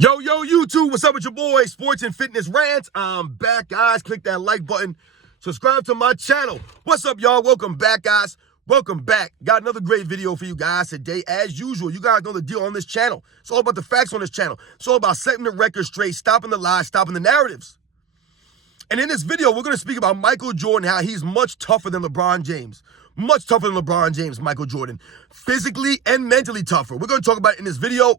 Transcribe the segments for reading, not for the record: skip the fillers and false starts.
Yo, YouTube, what's up with your boy, Sports and Fitness Rants? I'm back, guys. Click that like button. Subscribe to my channel. What's up, y'all? Welcome back, guys. Welcome back. Got another great video for you guys today. As usual, you guys know the deal on this channel. It's all about the facts on this channel. It's all about setting the record straight, stopping the lies, stopping the narratives. And in this video, we're going to speak about Michael Jordan, how he's much tougher than LeBron James. Much tougher than LeBron James, Michael Jordan. Physically and mentally tougher. We're going to talk about it in this video.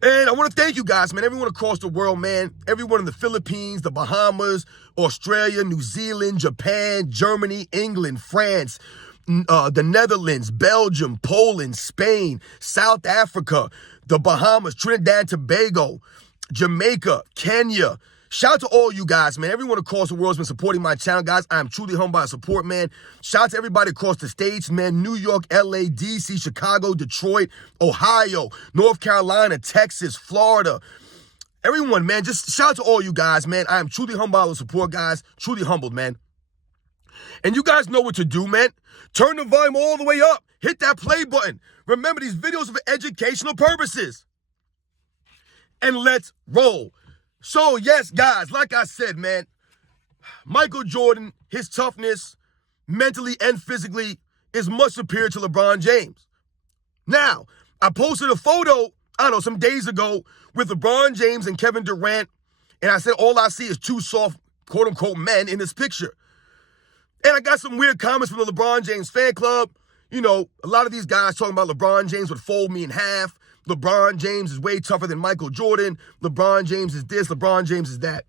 And I want to thank you guys, man, everyone across the world, man, everyone in the Philippines, the Bahamas, Australia, New Zealand, Japan, Germany, England, France, the Netherlands, Belgium, Poland, Spain, South Africa, the Bahamas, Trinidad and Tobago, Jamaica, Kenya. Shout out to all you guys, man. Everyone across the world has been supporting my channel, guys. I am truly humbled by the support, man. Shout out to everybody across the states, man. New York, LA, DC, Chicago, Detroit, Ohio, North Carolina, Texas, Florida. Everyone, man, just shout out to all you guys, man. I am truly humbled by the support, guys. Truly humbled, man. And you guys know what to do, man. Turn the volume all the way up. Hit that play button. Remember, these videos are for educational purposes. And let's roll. So, yes, guys, like I said, man, Michael Jordan, his toughness, mentally and physically, is much superior to LeBron James. Now, I posted a photo, I don't know, some days ago with LeBron James and Kevin Durant, and I said all I see is two soft, quote-unquote, men in this picture. And I got some weird comments from the LeBron James fan club. You know, a lot of these guys talking about LeBron James would fold me in half. LeBron James is way tougher than Michael Jordan. LeBron James is this. LeBron James is that.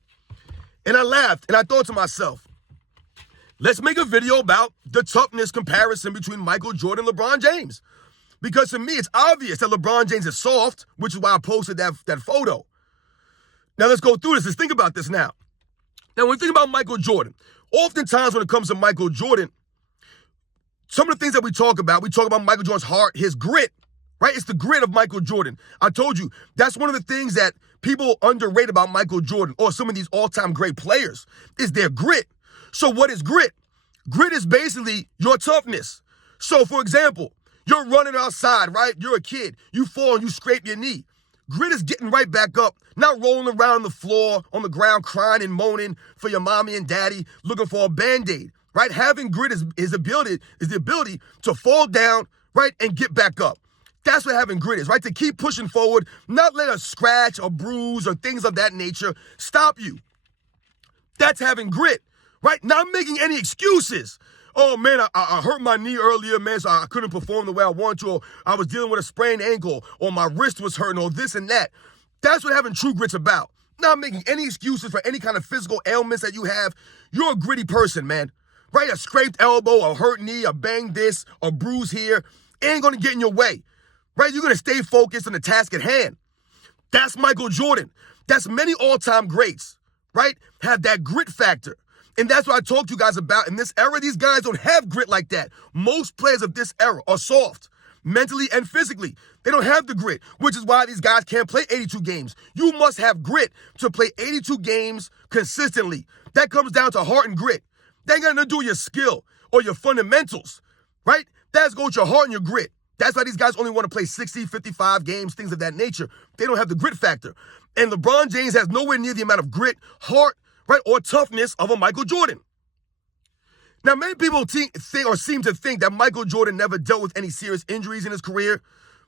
And I laughed, and I thought to myself, let's make a video about the toughness comparison between Michael Jordan and LeBron James. Because to me, it's obvious that LeBron James is soft, which is why I posted that photo. Now, let's go through this. Let's think about this now. Now, when we think about Michael Jordan, oftentimes when it comes to Michael Jordan, some of the things that we talk about Michael Jordan's heart, his grit, right? It's the grit of Michael Jordan. I told you, that's one of the things that people underrate about Michael Jordan or some of these all-time great players is their grit. So what is grit? Grit is basically your toughness. So, for example, you're running outside, right? You're a kid. You fall and you scrape your knee. Grit is getting right back up, not rolling around the floor, on the ground, crying and moaning for your mommy and daddy, looking for a Band-Aid, right? Having grit is the ability to fall down, right, and get back up. That's what having grit is, right? To keep pushing forward, not let a scratch or bruise or things of that nature stop you. That's having grit, right? Not making any excuses. Oh, man, I hurt my knee earlier, man, so I couldn't perform the way I wanted to, or I was dealing with a sprained ankle, or my wrist was hurting, or this and that. That's what having true grit's about. Not making any excuses for any kind of physical ailments that you have. You're a gritty person, man, right? A scraped elbow, a hurt knee, a bang this, a bruise here, ain't gonna get in your way. Right? You're going to stay focused on the task at hand. That's Michael Jordan. That's many all-time greats, right? Have that grit factor. And that's what I talked to you guys about. In this era, these guys don't have grit like that. Most players of this era are soft, mentally and physically. They don't have the grit, which is why these guys can't play 82 games. You must have grit to play 82 games consistently. That comes down to heart and grit. That ain't got nothing to do with your skill or your fundamentals, right? That's go with your heart and your grit. That's why these guys only want to play 60, 55 games, things of that nature. They don't have the grit factor. And LeBron James has nowhere near the amount of grit, heart, right, or toughness of a Michael Jordan. Now, many people think or seem to think that Michael Jordan never dealt with any serious injuries in his career.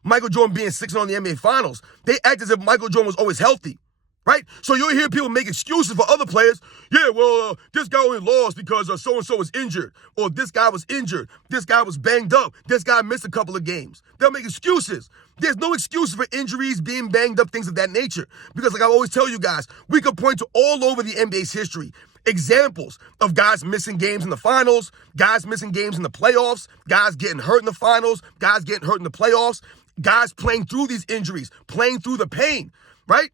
Michael Jordan being 6-0 in the NBA Finals, they act as if Michael Jordan was always healthy. Right? So you'll hear people make excuses for other players. Yeah, well, this guy only lost because so-and-so was injured. Or this guy was injured. This guy was banged up. This guy missed a couple of games. They'll make excuses. There's no excuses for injuries, being banged up, things of that nature. Because like I always tell you guys, we could point to all over the NBA's history examples of guys missing games in the finals, guys missing games in the playoffs, guys getting hurt in the finals, guys getting hurt in the playoffs, guys playing through these injuries, playing through the pain, right?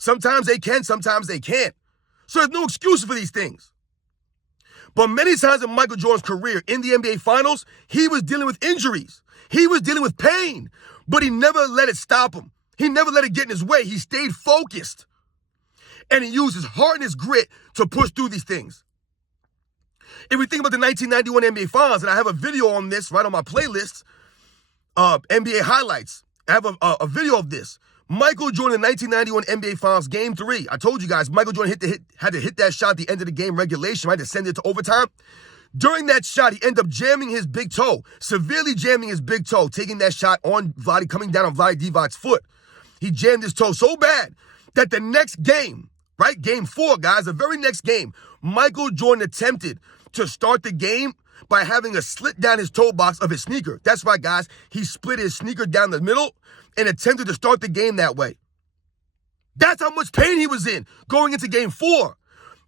Sometimes they can, sometimes they can't. So there's no excuse for these things. But many times in Michael Jordan's career in the NBA Finals, he was dealing with injuries. He was dealing with pain, but he never let it stop him. He never let it get in his way. He stayed focused. And he used his heart and his grit to push through these things. If we think about the 1991 NBA Finals, and I have a video on this right on my playlist, NBA highlights. I have a video of this. Michael Jordan, 1991 NBA Finals, Game 3. I told you guys, Michael Jordan had to hit that shot at the end of the game regulation, right, to send it to overtime. During that shot, he ended up jamming his big toe, severely jamming his big toe, taking that shot on Vlade, coming down on Vlade Divac's foot. He jammed his toe so bad that the next game, right, Game 4, guys, the very next game, Michael Jordan attempted to start the game by having a slit down his toe box of his sneaker. That's right, guys. He split his sneaker down the middle and attempted to start the game that way. That's how much pain he was in going into Game 4.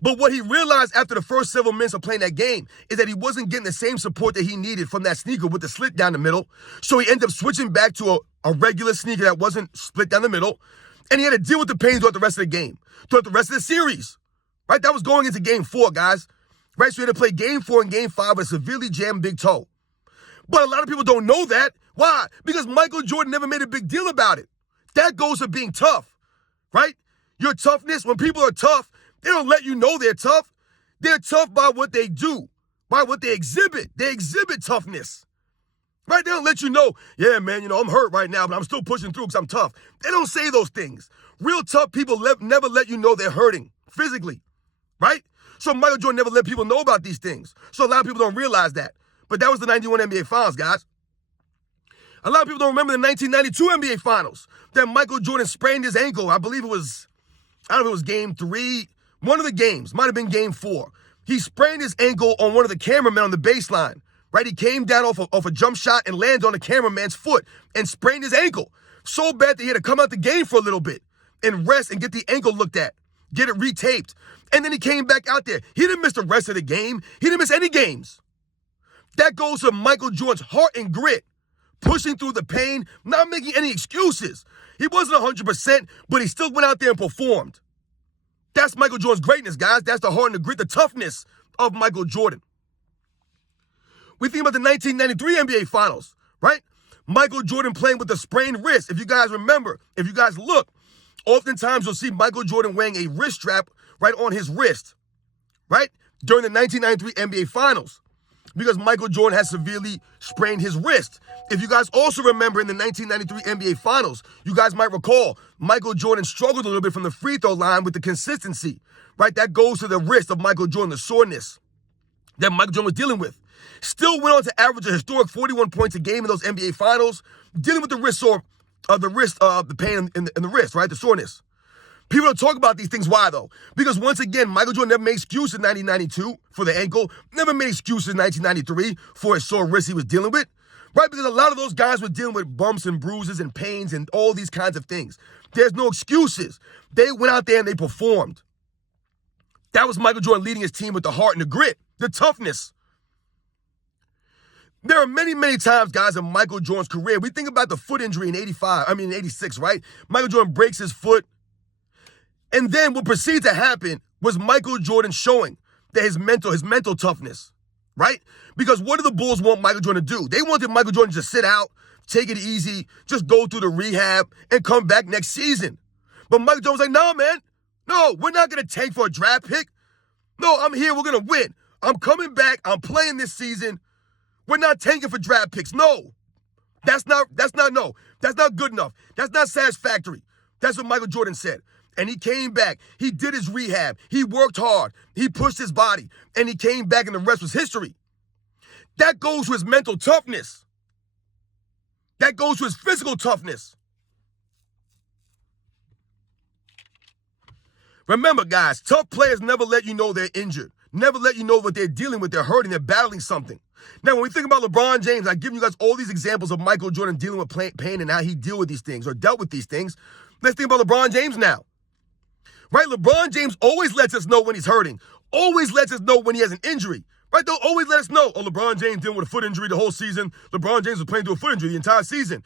But what he realized after the first several minutes of playing that game is that he wasn't getting the same support that he needed from that sneaker with the slit down the middle. So he ended up switching back to a regular sneaker that wasn't split down the middle. And he had to deal with the pain throughout the rest of the game, throughout the rest of the series. Right? That was going into Game 4, guys. Right? So he had to play Game 4 and Game 5 with a severely jammed big toe. But a lot of people don't know that. Why? Because Michael Jordan never made a big deal about it. That goes to being tough. Right? Your toughness, when people are tough, they don't let you know they're tough. They're tough by what they do, by what they exhibit. They exhibit toughness. Right? They don't let you know, yeah, man, I'm hurt right now, but I'm still pushing through because I'm tough. They don't say those things. Real tough people never let you know they're hurting physically. Right? So Michael Jordan never let people know about these things. So a lot of people don't realize that. But that was the 91 NBA Finals, guys. A lot of people don't remember the 1992 NBA Finals that Michael Jordan sprained his ankle. I believe it was Game 3. One of the games, might have been Game 4. He sprained his ankle on one of the cameramen on the baseline, right? He came down off a jump shot and landed on the cameraman's foot and sprained his ankle so bad that he had to come out the game for a little bit and rest and get the ankle looked at, get it retaped. And then he came back out there. He didn't miss the rest of the game. He didn't miss any games. That goes to Michael Jordan's heart and grit, pushing through the pain, not making any excuses. He wasn't 100%, but he still went out there and performed. That's Michael Jordan's greatness, guys. That's the heart and the grit, the toughness of Michael Jordan. We think about the 1993 NBA Finals, right? Michael Jordan playing with a sprained wrist. If you guys remember, if you guys look, oftentimes you'll see Michael Jordan wearing a wrist strap right on his wrist, right? During the 1993 NBA Finals, because Michael Jordan has severely sprained his wrist. If you guys also remember in the 1993 NBA Finals, you guys might recall Michael Jordan struggled a little bit from the free throw line with the consistency, right? That goes to the wrist of Michael Jordan, the soreness that Michael Jordan was dealing with. Still went on to average a historic 41 points a game in those NBA Finals, dealing with the the pain in the wrist, right? The soreness. People don't talk about these things. Why, though? Because once again, Michael Jordan never made excuses in 1992 for the ankle, never made excuses in 1993 for his sore wrist he was dealing with, right? Because a lot of those guys were dealing with bumps and bruises and pains and all these kinds of things. There's no excuses. They went out there and they performed. That was Michael Jordan leading his team with the heart and the grit, the toughness. There are many, many times, guys, in Michael Jordan's career. We think about the foot injury in 86, right? Michael Jordan breaks his foot. And then what proceeded to happen was Michael Jordan showing that his mental toughness, right? Because what do the Bulls want Michael Jordan to do? They wanted Michael Jordan to sit out, take it easy, just go through the rehab and come back next season. But Michael Jordan was like, no, man. No, we're not going to tank for a draft pick. No, I'm here. We're going to win. I'm coming back. I'm playing this season. We're not tanking for draft picks. No. That's not good enough. That's not satisfactory. That's what Michael Jordan said. And he came back. He did his rehab. He worked hard. He pushed his body. And he came back and the rest was history. That goes to his mental toughness. That goes to his physical toughness. Remember, guys, tough players never let you know they're injured. Never let you know what they're dealing with. They're hurting. They're battling something. Now, when we think about LeBron James, I've given you guys all these examples of Michael Jordan dealing with pain and how he dealt with these things or dealt with these things. Let's think about LeBron James now. Right? LeBron James always lets us know when he's hurting. Always lets us know when he has an injury. Right? They'll always let us know, oh, LeBron James dealing with a foot injury the whole season. LeBron James was playing through a foot injury the entire season.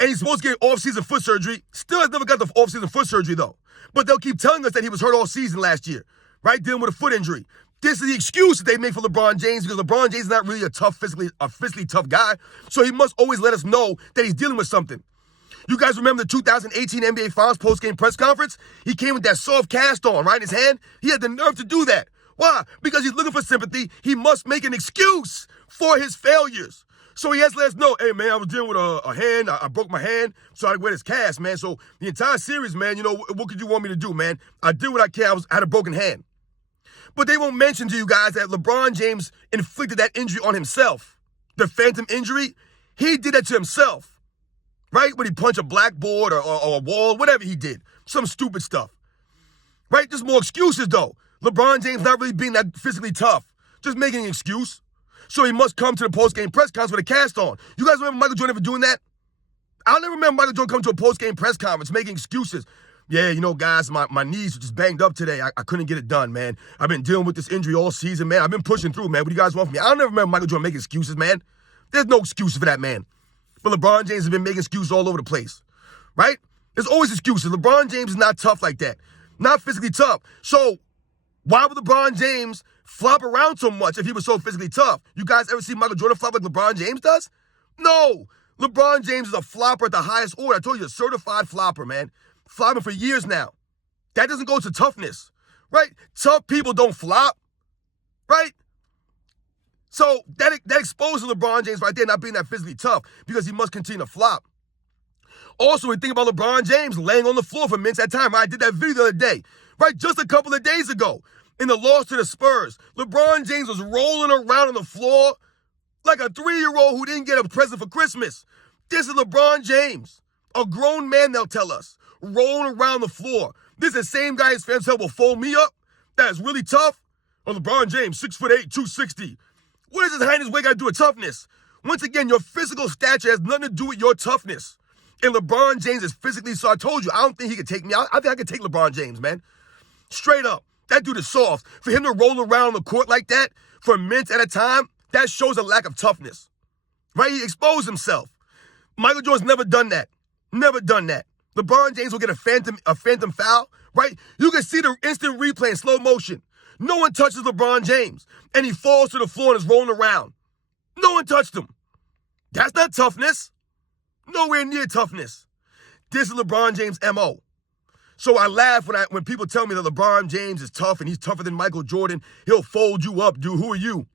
And he's supposed to get off-season foot surgery. Still has never got the off-season foot surgery, though. But they'll keep telling us that he was hurt all season last year. Right? Dealing with a foot injury. This is the excuse that they make for LeBron James because LeBron James is not really a physically tough guy. So he must always let us know that he's dealing with something. You guys remember the 2018 NBA Finals post-game press conference? He came with that soft cast on, right, in his hand. He had the nerve to do that. Why? Because he's looking for sympathy. He must make an excuse for his failures. So he has to let us know, hey, man, I was dealing with a hand. I broke my hand, so I had to wear this cast, man. So the entire series, man, you know, what could you want me to do, man? I did what I can. I had a broken hand. But they won't mention to you guys that LeBron James inflicted that injury on himself. The phantom injury, he did that to himself, right? When he punched a blackboard or a wall, whatever he did. Some stupid stuff, right? There's more excuses, though. LeBron James not really being that physically tough, just making an excuse. So he must come to the post-game press conference with a cast on. You guys remember Michael Jordan ever doing that? I'll never remember Michael Jordan coming to a post-game press conference making excuses. Yeah, you know, guys, my knees are just banged up today. I couldn't get it done, man. I've been dealing with this injury all season, man. I've been pushing through, man. What do you guys want from me? I'll never remember Michael Jordan making excuses, man. There's no excuses for that, man. But LeBron James has been making excuses all over the place, right? There's always excuses. LeBron James is not tough like that. Not physically tough. So why would LeBron James flop around so much if he was so physically tough? You guys ever see Michael Jordan flop like LeBron James does? No. LeBron James is a flopper at the highest order. I told you, a certified flopper, man. Flopping for years now. That doesn't go to toughness, right? Tough people don't flop, right? So that exposes LeBron James right there not being that physically tough because he must continue to flop. Also, we think about LeBron James laying on the floor for minutes at a time. Right? I did that video the other day, right? Just a couple of days ago in the loss to the Spurs. LeBron James was rolling around on the floor like a 3-year-old who didn't get a present for Christmas. This is LeBron James, a grown man, they'll tell us, rolling around the floor. This is the same guy his fans tell will fold me up. That is really tough. Oh, LeBron James, 6'8", 260. What does his highness weight got to do with toughness? Once again, your physical stature has nothing to do with your toughness. And LeBron James is physically, so I told you, I don't think he could take me. I think I could take LeBron James, man. Straight up. That dude is soft. For him to roll around the court like that for minutes at a time, that shows a lack of toughness. Right? He exposed himself. Michael Jordan's never done that. Never done that. LeBron James will get a phantom foul, right? You can see the instant replay in slow motion. No one touches LeBron James, and he falls to the floor and is rolling around. No one touched him. That's not toughness. Nowhere near toughness. This is LeBron James' MO. So I laugh when people tell me that LeBron James is tough and he's tougher than Michael Jordan. He'll fold you up, dude. Who are you?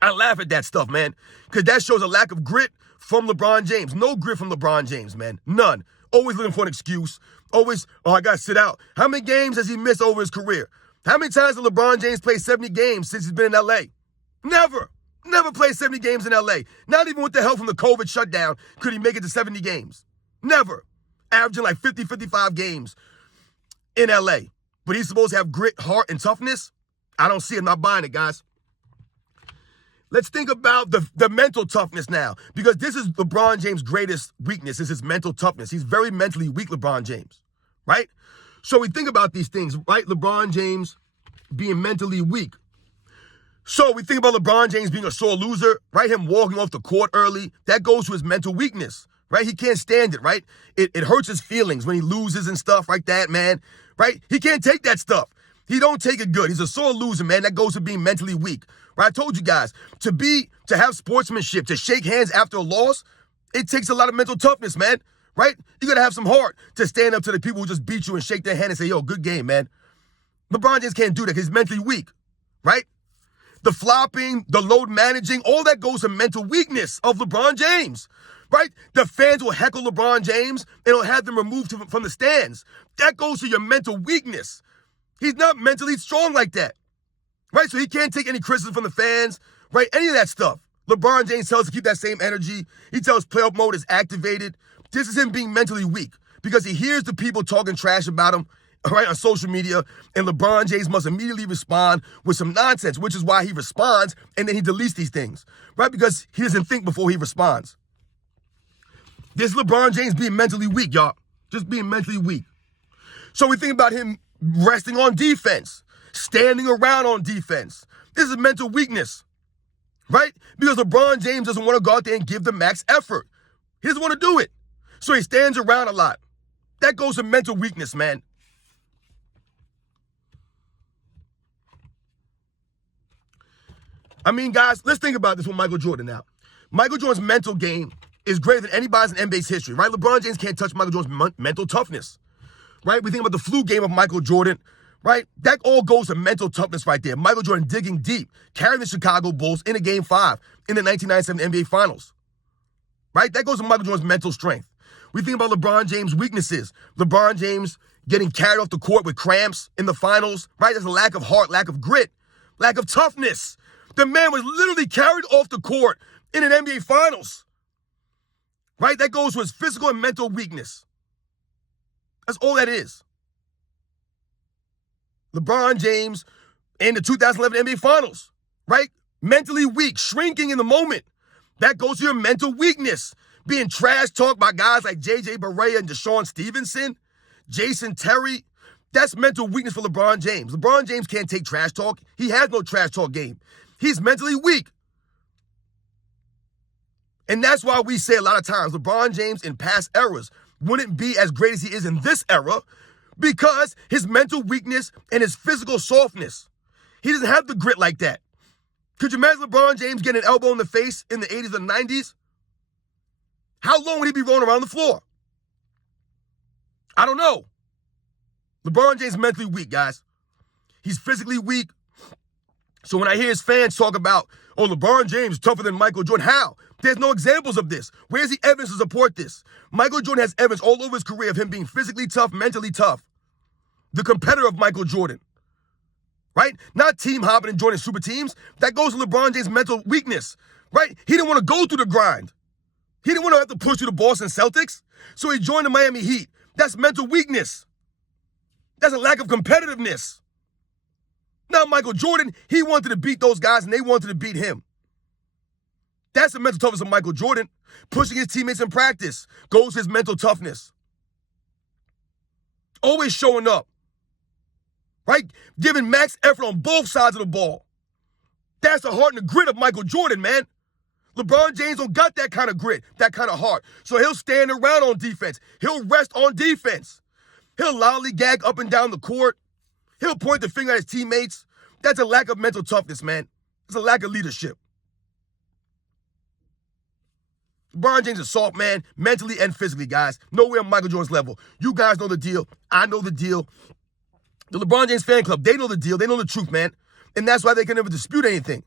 I laugh at that stuff, man, because that shows a lack of grit from LeBron James. No grit from LeBron James, man. None. Always looking for an excuse. Always, I got to sit out. How many games has he missed over his career? How many times did LeBron James play 70 games since he's been in L.A.? Never. Never played 70 games in L.A. Not even with the help from the COVID shutdown could he make it to 70 games. Never. Averaging like 50, 55 games in L.A. But he's supposed to have grit, heart, and toughness? I don't see it. I'm not buying it, guys. Let's think about the mental toughness now, because this is LeBron James' greatest weakness, is his mental toughness. He's very mentally weak, LeBron James, right? So we think about these things, right? LeBron James being mentally weak. So we think about LeBron James being a sore loser, right? Him walking off the court early. That goes to his mental weakness, right? He can't stand it, right? It hurts his feelings when he loses and stuff like that, man, right? He can't take that stuff. He don't take it good. He's a sore loser, man. That goes to being mentally weak. Right? I told you guys, to have sportsmanship, to shake hands after a loss, it takes a lot of mental toughness, man. Right? You got to have some heart to stand up to the people who just beat you and shake their hand and say, yo, good game, man. LeBron James can't do that because he's mentally weak. Right? The flopping, the load managing, all that goes to mental weakness of LeBron James. Right? The fans will heckle LeBron James and it'll have them removed from the stands. That goes to your mental weakness. He's not mentally strong like that. Right? So he can't take any criticism from the fans, right? Any of that stuff. LeBron James tells us to keep that same energy. He tells playoff mode is activated. This is him being mentally weak because he hears the people talking trash about him, right, on social media, and LeBron James must immediately respond with some nonsense, which is why he responds, and then he deletes these things, right? Because he doesn't think before he responds. This is LeBron James being mentally weak, y'all. Just being mentally weak. So we think about him resting on defense. Standing around on defense. This is mental weakness, right? Because LeBron James doesn't want to go out there and give the max effort. He doesn't want to do it. So he stands around a lot. That goes to mental weakness, man. I mean, guys, let's think about this with Michael Jordan now. Michael Jordan's mental game is greater than anybody's in NBA's history, right? LeBron James can't touch Michael Jordan's mental toughness, right? We think about the flu game of Michael Jordan, right? That all goes to mental toughness right there. Michael Jordan digging deep, carrying the Chicago Bulls in a Game 5 in the 1997 NBA Finals. right? That goes to Michael Jordan's mental strength. We think about LeBron James' weaknesses. LeBron James getting carried off the court with cramps in the finals, right? There's a lack of heart, lack of grit, lack of toughness. The man was literally carried off the court in an NBA Finals, right? That goes to his physical and mental weakness. That's all that is. LeBron James in the 2011 NBA Finals, right? Mentally weak, shrinking in the moment. That goes to your mental weakness. Being trash talked by guys like J.J. Barea and Deshaun Stevenson, Jason Terry. That's mental weakness for LeBron James. LeBron James can't take trash talk. He has no trash talk game. He's mentally weak. And that's why we say a lot of times LeBron James in past eras wouldn't be as great as he is in this era because his mental weakness and his physical softness. He doesn't have the grit like that. Could you imagine LeBron James getting an elbow in the face in the 80s or 90s? How long would he be rolling around the floor? I don't know. LeBron James is mentally weak, guys. He's physically weak. So when I hear his fans talk about, oh, LeBron James is tougher than Michael Jordan, how? There's no examples of this. Where's the evidence to support this? Michael Jordan has evidence all over his career of him being physically tough, mentally tough. The competitor of Michael Jordan, right? Not team hopping and joining super teams. That goes to LeBron James' mental weakness, right? He didn't want to go through the grind. He didn't want to have to push through the Boston Celtics, so he joined the Miami Heat. That's mental weakness. That's a lack of competitiveness. Now, Michael Jordan, he wanted to beat those guys, and they wanted to beat him. That's the mental toughness of Michael Jordan. Pushing his teammates in practice goes his mental toughness. Always showing up, right? Giving max effort on both sides of the ball. That's the heart and the grit of Michael Jordan, man. LeBron James don't got that kind of grit, that kind of heart. So he'll stand around on defense. He'll rest on defense. He'll lollygag up and down the court. He'll point the finger at his teammates. That's a lack of mental toughness, man. It's a lack of leadership. LeBron James is soft, man, mentally and physically, guys. Nowhere on Michael Jordan's level. You guys know the deal. I know the deal. The LeBron James fan club, they know the deal. They know the truth, man. And that's why they can never dispute anything.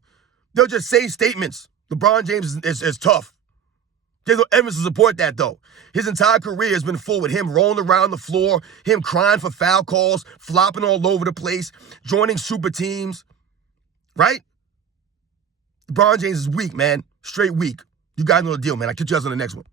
They'll just say statements. LeBron James is tough. There's no evidence to support that, though. His entire career has been full with him rolling around the floor, him crying for foul calls, flopping all over the place, joining super teams, right? LeBron James is weak, man. Straight weak. You guys know the deal, man. I'll catch you guys on the next one.